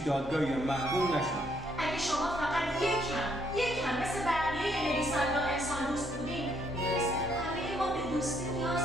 هیچ دادگاهی محکوم نشد. اگه شما فقط یک کم مثل بقیه نویسنده انسان دوست بودین، می‌دونستین همه ما به دوستی نیاز